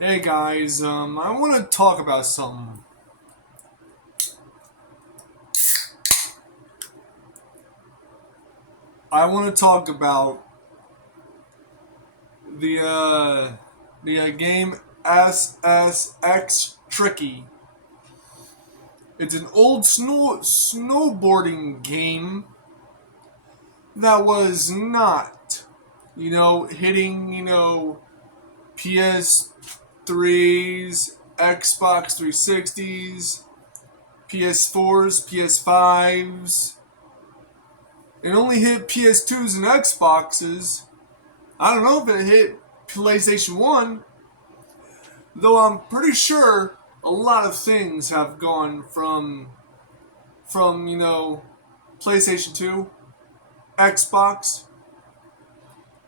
Hey guys, I want to talk about something. I want to talk about the game SSX Tricky. It's an old snowboarding game that was not, hitting PS3s, Xbox 360s, PS4s, PS5s. It only hit PS2s and Xboxes. I don't know if it hit PlayStation 1, though I'm pretty sure a lot of things have gone from PlayStation 2, Xbox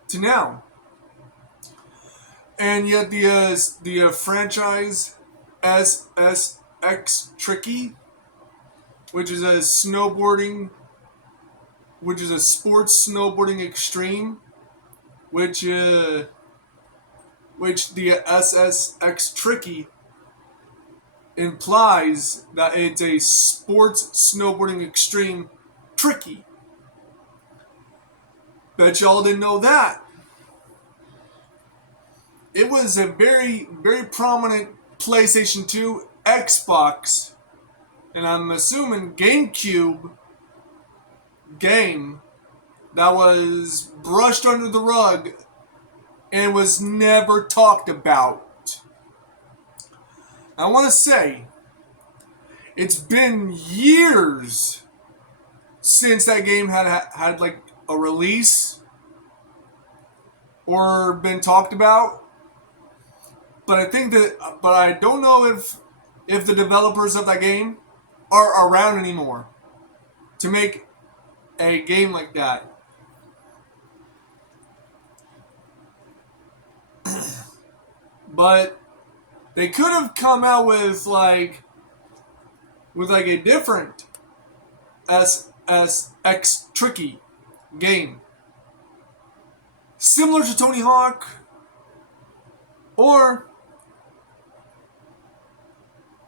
to now. And yet the franchise SSX Tricky, which is a snowboarding which is a sports snowboarding extreme, which the SSX Tricky implies that it's a sports snowboarding extreme tricky. Bet y'all didn't know that. It was a very, very prominent PlayStation 2, Xbox, and I'm assuming GameCube game that was brushed under the rug and was never talked about. I want to say it's been years since that game had like a release or been talked about. But I don't know if the developers of that game are around anymore to make a game like that. But they could have come out with a different SSX Tricky game, similar to Tony Hawk, or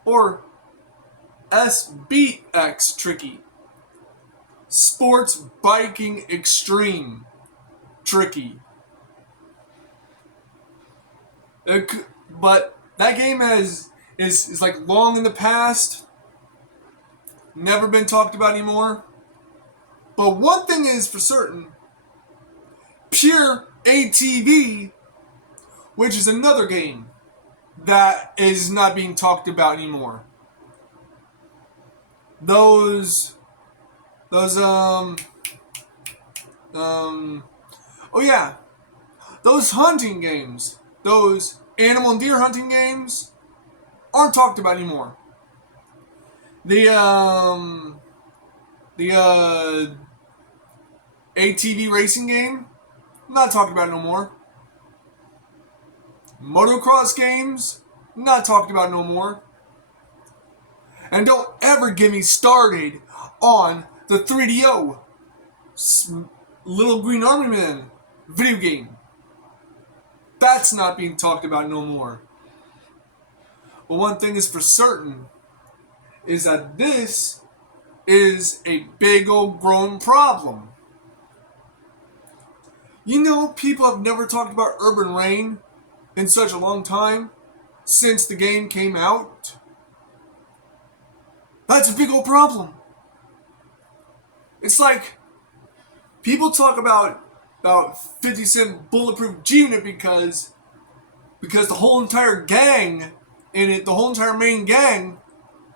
or SBX Tricky, Sports Biking Extreme Tricky. But that game is like long in the past, never been talked about anymore. But one thing is for certain, Pure ATV, which is another game that is not being talked about anymore. Those those um oh yeah, those hunting games, those animal and deer hunting games aren't talked about anymore. The the ATV racing game, not talked about no more. Motocross games, not talked about no more. And don't ever get me started on the 3DO Little Green Army Man video game. That's not being talked about no more. But one thing is for certain is that this is a big old growing problem. People have never talked about Urban Rain in such a long time since the game came out. That's a big old problem. It's like people talk about 50 Cent Bulletproof G-Unit because the whole entire gang in it, the whole entire main gang,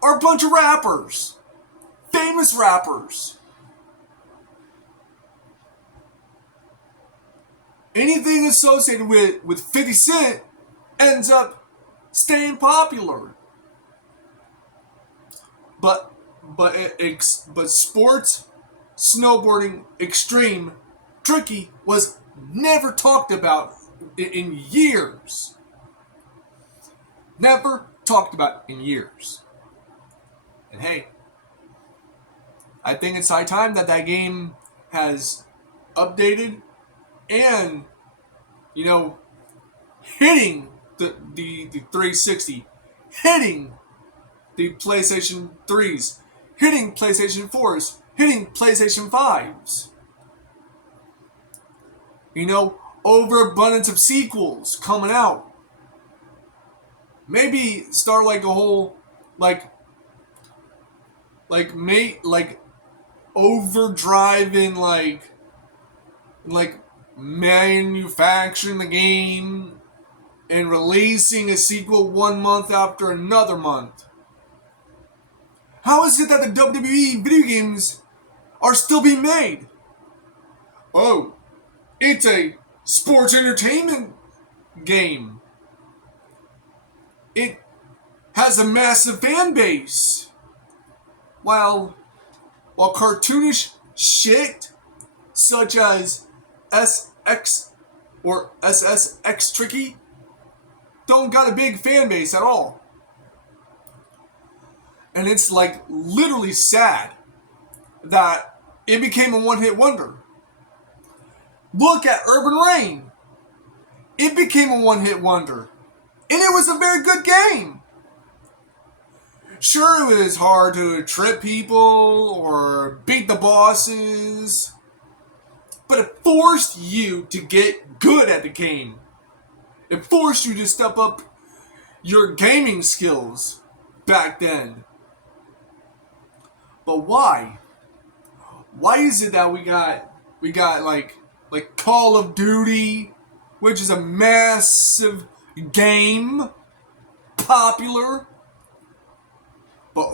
are a bunch of rappers, famous rappers. Anything associated with 50 Cent ends up staying popular. But but sports snowboarding extreme tricky was never talked about in years. Never talked about in years. And hey, I think it's high time that game has updated and, you know, hitting the 360, hitting the PlayStation 3s, hitting PlayStation 4s, hitting PlayStation 5s. You know, overabundance of sequels coming out. Maybe start like a whole like overdrive in like manufacturing the game and releasing a sequel 1 month after another month. How is it that the WWE video games are still being made? Oh, it's a sports entertainment game. It has a massive fan base. While cartoonish shit such as SX or SSX Tricky don't got a big fan base at all. And it's like literally sad that it became a one-hit wonder. Look at Urban Reign. It became a one-hit wonder. And it was a very good game. Sure, it was hard to trip people or beat the bosses, but it forced you to get good at the game. It forced you to step up your gaming skills back then. But why? Why is it that we got like Call of Duty, which is a massive game, popular, but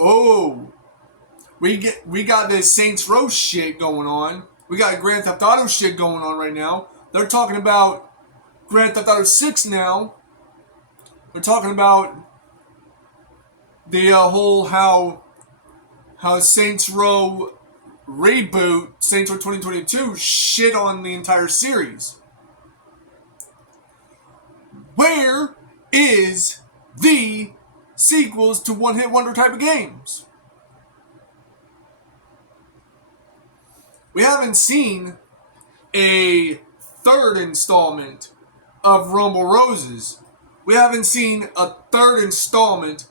we got this Saints Row shit going on. We got Grand Theft Auto shit going on right now. They're talking about Grand Theft Auto 6 now. They're talking about the whole how Saints Row reboot, Saints Row 2022, shit on the entire series. Where is the sequels to one-hit wonder type of games? We haven't seen a third installment of Rumble Roses. We haven't seen a third installment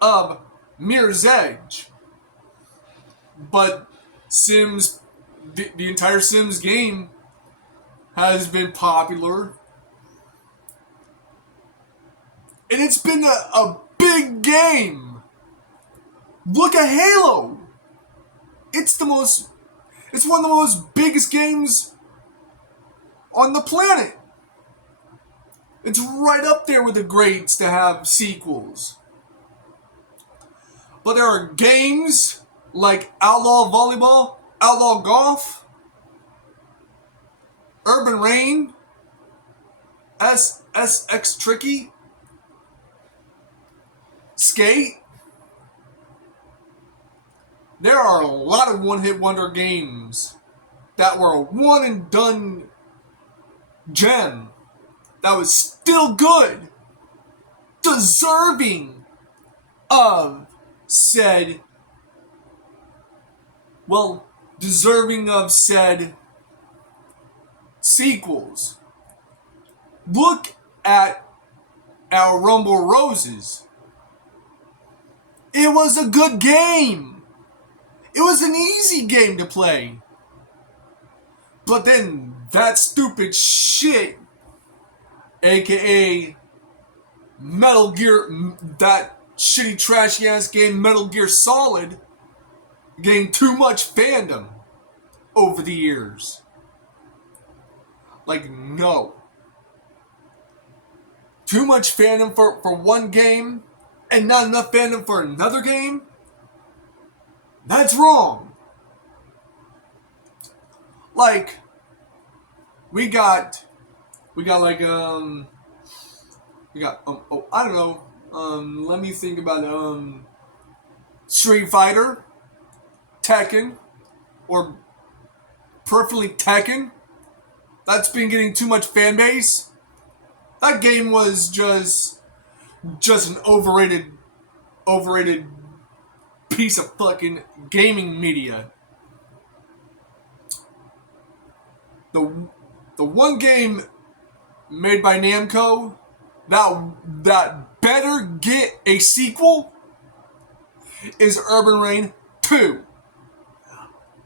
of Mirror's Edge. But Sims, the entire Sims game has been popular. And it's been a big game. Look at Halo. It's one of the most biggest games on the planet. It's right up there with the greats to have sequels. But there are games like Outlaw Volleyball, Outlaw Golf, Urban Reign, SSX Tricky, Skate. There are a lot of one-hit wonder games that were a one-and-done gem that was still good, deserving of said sequels. Look at our Rumble Roses. It was a good game. It was an easy game to play. But then that stupid shit, aka Metal Gear, that shitty trashy ass game Metal Gear Solid, gained too much fandom over the years. Like, no. Too much fandom for one game and not enough fandom for another game? That's wrong. Like, we got I don't know, let me think about Street Fighter, Tekken, or preferably Tekken. That's been getting too much fan base. That game was just an overrated piece of fucking gaming media. The one game made by Namco that better get a sequel is Urban Reign 2.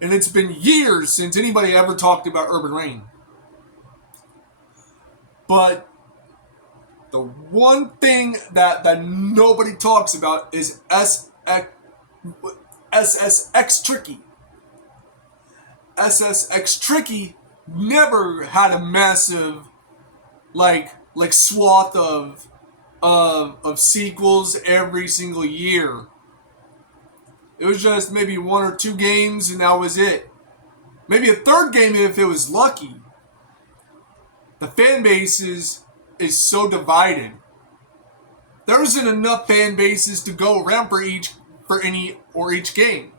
And it's been years since anybody ever talked about Urban Reign. But the one thing that nobody talks about is SSX Tricky. SSX Tricky never had a massive like swath of sequels every single year. It was just maybe one or two games and that was it. Maybe a third game if it was lucky. The fan base is so divided. There isn't enough fan bases to go around for each game.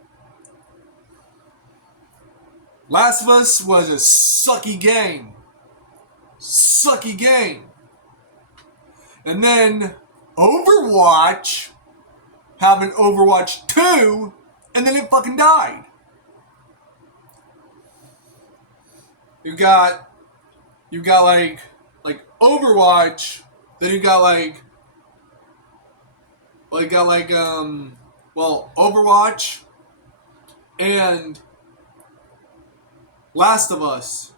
Last of Us was a sucky game. Sucky game. And then Overwatch having Overwatch 2 and then it fucking died. You got like Overwatch, then you got Overwatch and Last of Us.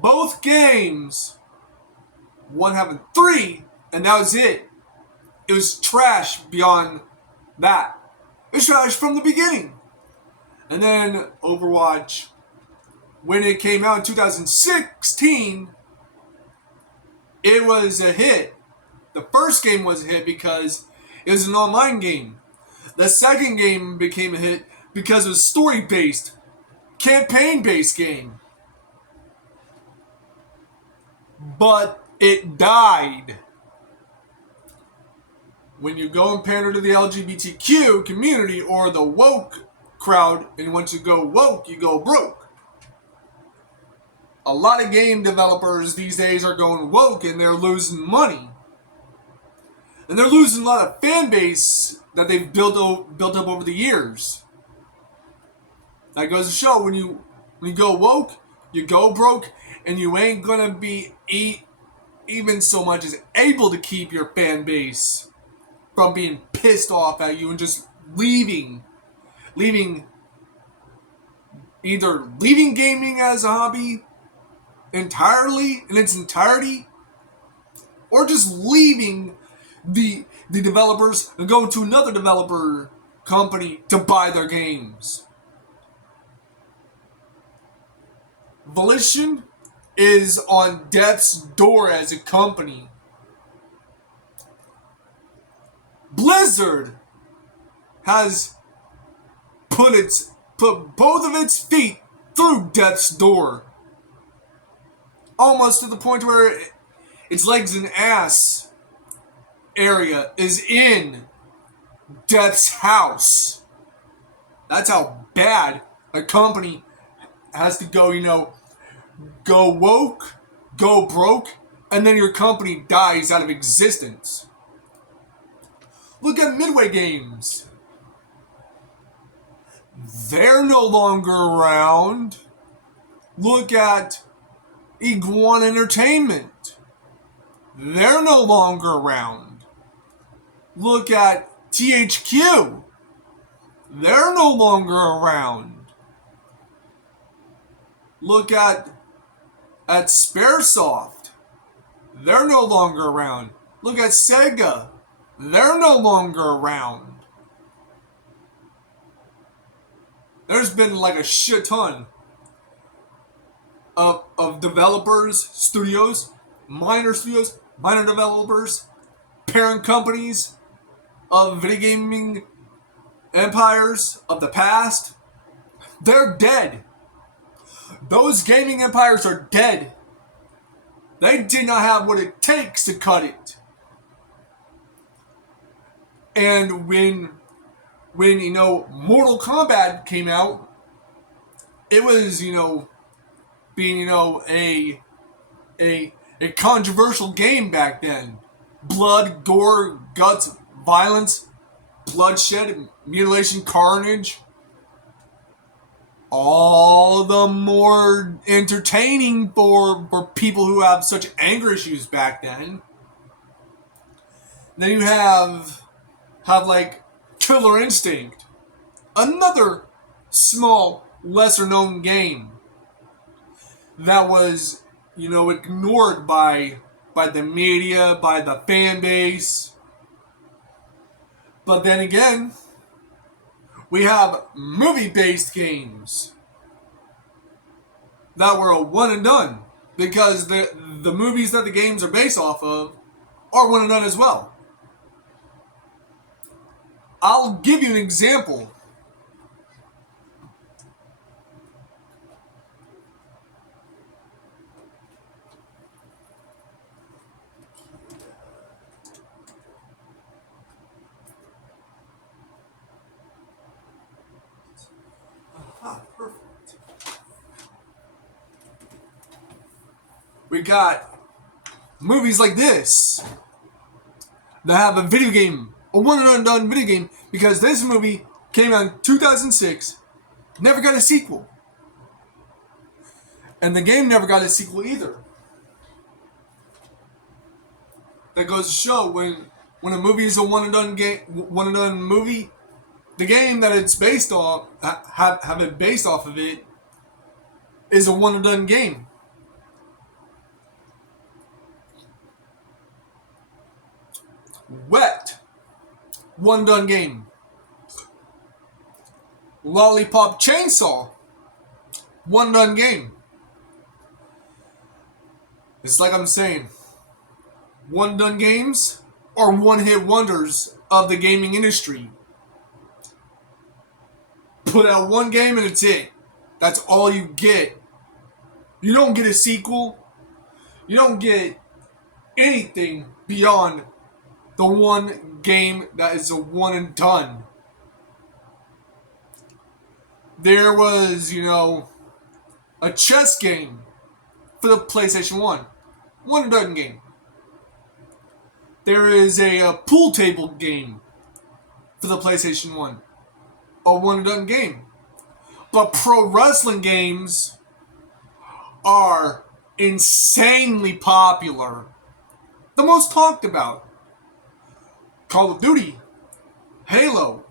Both games, one having 3, and that was it. It was trash beyond that. It was trash from the beginning. And then Overwatch, when it came out in 2016, it was a hit. The first game was a hit because it was an online game. The second game became a hit because it was story-based, campaign-based game. But it died. When you go and pander to the LGBTQ community or the woke crowd, and once you go woke, you go broke. A lot of game developers these days are going woke and they're losing money. And they're losing a lot of fan base that they've built up over the years. That goes to show when you go woke, you go broke, and you ain't gonna be even so much as able to keep your fan base from being pissed off at you and just leaving gaming as a hobby entirely in its entirety, or just leaving the developers and going to another developer company to buy their games. Volition is on death's door as a company. Blizzard has put both of its feet through death's door. Almost to the point where its legs and ass area is in death's house. That's how bad a company has to go, go woke, go broke, and then your company dies out of existence. Look at Midway Games. They're no longer around. Look at Iguana Entertainment. They're no longer around. Look at THQ. They're no longer around. Look at Sparesoft. They're no longer around. Look at Sega. They're no longer around. There's been like a shit ton of developers, studios, minor developers, parent companies of video gaming empires of the past. They're dead. Those gaming empires are dead. They did not have what it takes to cut it. And when Mortal Kombat came out, it was, being, a controversial game back then. Blood, gore, guts, violence, bloodshed, mutilation, carnage. All the more entertaining for people who have such anger issues back then. Then you have like Killer Instinct, another small, lesser known game that was, ignored by the media, by the fan base. But then again, we have movie-based games that were a one and done because the movies that the games are based off of are one and done as well. I'll give you an example. Perfect. We got movies like this that have a video game, a one and done video game, because this movie came out in 2006, never got a sequel. And the game never got a sequel either. That goes to show when a movie is a one and done game, one and done movie, the game that it's based off, have it based off of it, is a one and done game. Wet, one done game. Lollipop Chainsaw, one done game. It's like I'm saying, one done games are one hit wonders of the gaming industry. Put out one game and it's it. That's all you get. You don't get a sequel. You don't get anything beyond the one game that is a one and done. There was, a chess game for the PlayStation 1. One and done game. There is a pool table game for the PlayStation 1. A one and done game. But pro wrestling games are insanely popular. The most talked about. Call of Duty, Halo,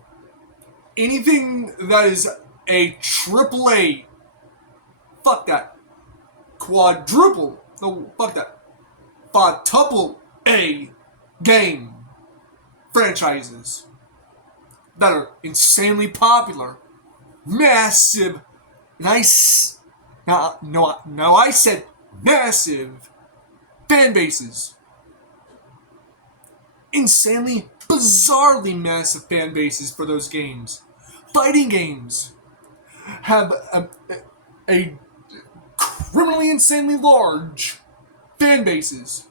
anything that is a AAA, fuck that, quadruple, no, fuck that, quadruple A game franchises that are insanely popular, massive, nice, no, I said massive fan bases. Insanely, bizarrely massive fan bases for those games. Fighting games have a criminally insanely large fan bases.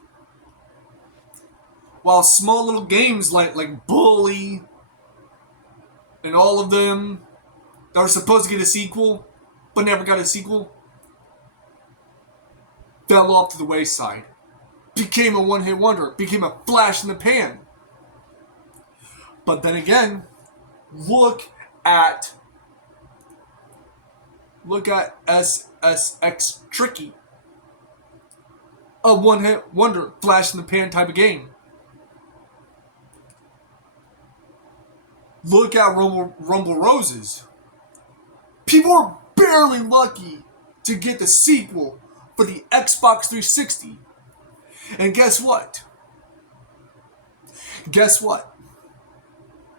While small little games like Bully and all of them that were supposed to get a sequel but never got a sequel fell off to the wayside. Became a one-hit wonder. Became a flash in the pan. But then again, look at SSX Tricky. A one-hit wonder, flash in the pan type of game. Look at Rumble Roses. People are barely lucky to get the sequel for the Xbox 360. And guess what? Guess what?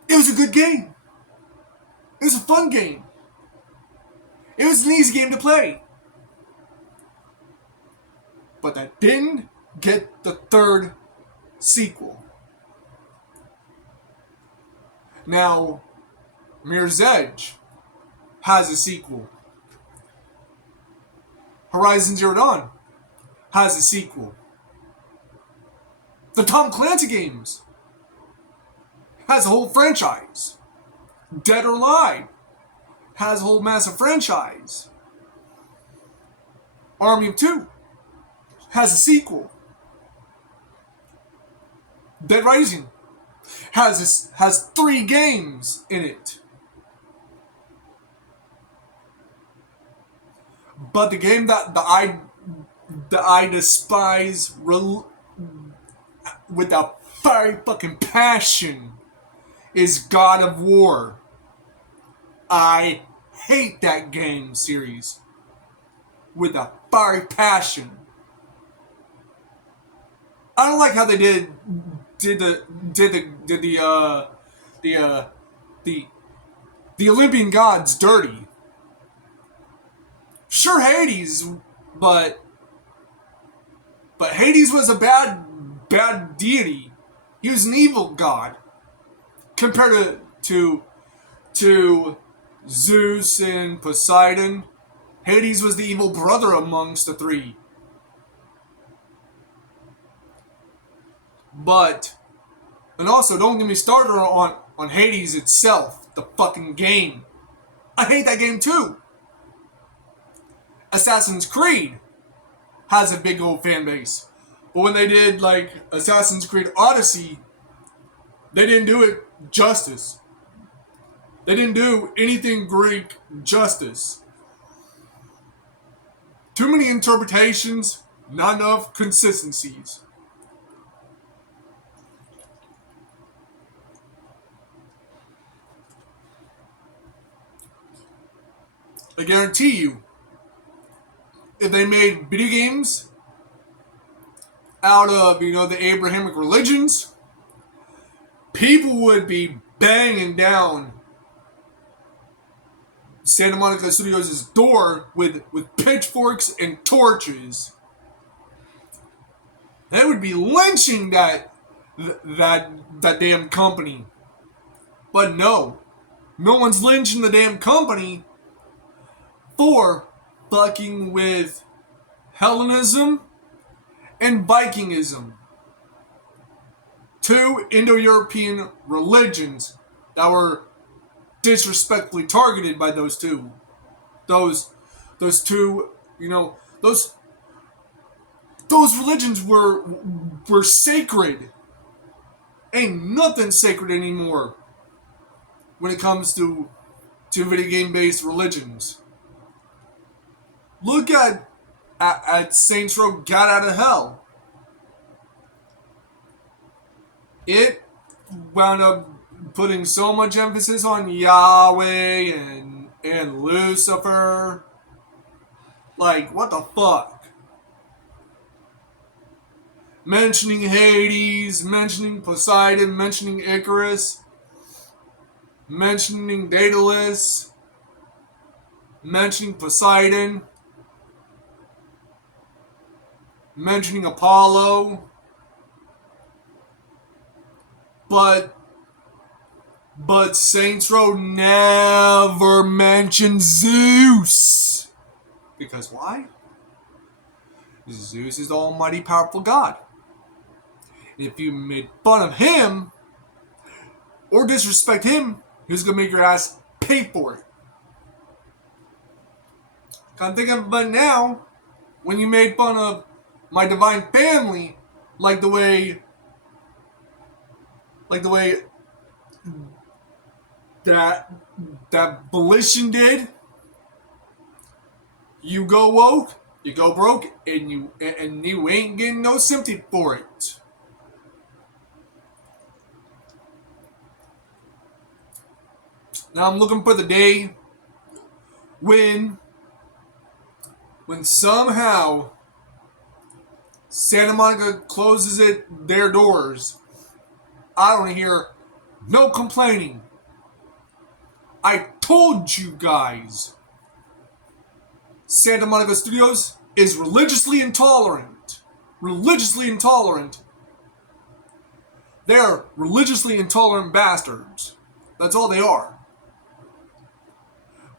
It was a good game. It was a fun game. It was an easy game to play. But that didn't get the third sequel. Now, Mirror's Edge has a sequel. Horizon Zero Dawn has a sequel. The Tom Clancy games has a whole franchise. Dead or Alive has a whole massive franchise. Army of Two has a sequel. Dead Rising has 3 games in it. But the game that I despise with a fiery fucking passion is God of War. I hate that game series with a fiery passion. I don't like how they did the the Olympian gods dirty. Sure, Hades, but Hades was a bad deity. He was an evil god compared to Zeus and Poseidon. Hades was the evil brother amongst the three. But, and also, don't get me started on Hades itself, the fucking game. I hate that game too. Assassin's Creed has a big old fan base. But when they did, like, Assassin's Creed Odyssey, they didn't do it justice. They didn't do anything Greek justice. Too many interpretations, not enough consistencies. I guarantee you, if they made video games out of, the Abrahamic religions, people would be banging down Santa Monica Studios' door with pitchforks and torches. They would be lynching that damn company. But no one's lynching the damn company for fucking with Hellenism and Vikingism. Two Indo-European religions that were disrespectfully targeted by those two. Those two, those religions were sacred. Ain't nothing sacred anymore when it comes to video game based religions. Look at Saints Row Got Out of Hell. It wound up putting so much emphasis on Yahweh and Lucifer. Like, what the fuck? Mentioning Hades, mentioning Poseidon, mentioning Icarus, mentioning Daedalus, mentioning Poseidon, mentioning Apollo, but Saints Row never mentioned Zeus. Because why? Zeus is the almighty powerful God. And if you made fun of him or disrespect him, he's gonna make your ass pay for it. I'm thinking about it now, when you made fun of my divine family, like the way that Volition did. You go woke, you go broke, and you ain't getting no sympathy for it. Now I'm looking for the day when somehow Santa Monica closes their doors. I don't hear no complaining. I told you guys, Santa Monica Studios is religiously intolerant. Religiously intolerant. They're religiously intolerant bastards. That's all they are.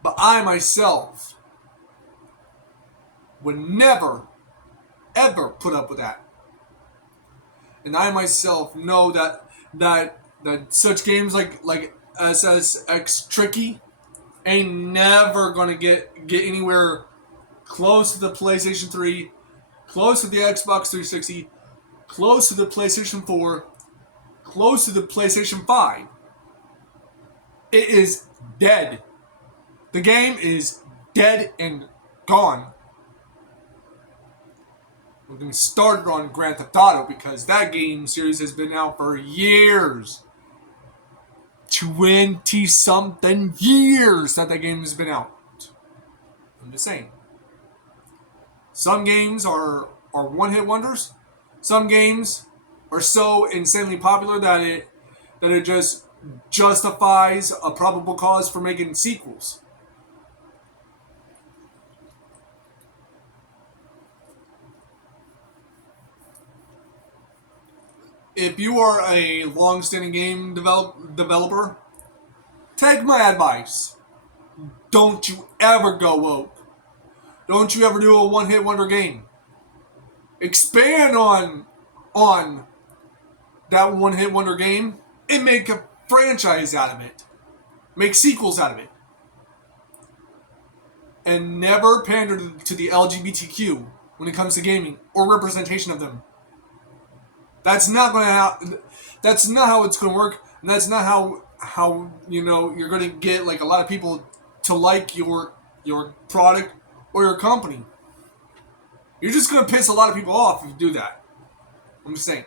But I myself would never, ever put up with that. And I myself know that such games like SSX Tricky ain't never gonna get anywhere close to the PlayStation 3, close to the Xbox 360, close to the PlayStation 4, close to the PlayStation 5. It is dead. The game is dead and gone. Don't get me started on Grand Theft Auto because that game series has been out for years. 20 something years that game has been out. I'm just saying. Some games are one hit wonders. Some games are so insanely popular that it just justifies a probable cause for making sequels. If you are a long-standing game developer, take my advice. Don't you ever go woke. Don't you ever do a one-hit wonder game. Expand on that one-hit wonder game and make a franchise out of it. Make sequels out of it. And never pander to the LGBTQ when it comes to gaming or representation of them. That's not that's not how it's going to work, and that's not how you're going to get like a lot of people to like your product or your company. You're just going to piss a lot of people off if you do that. I'm just saying.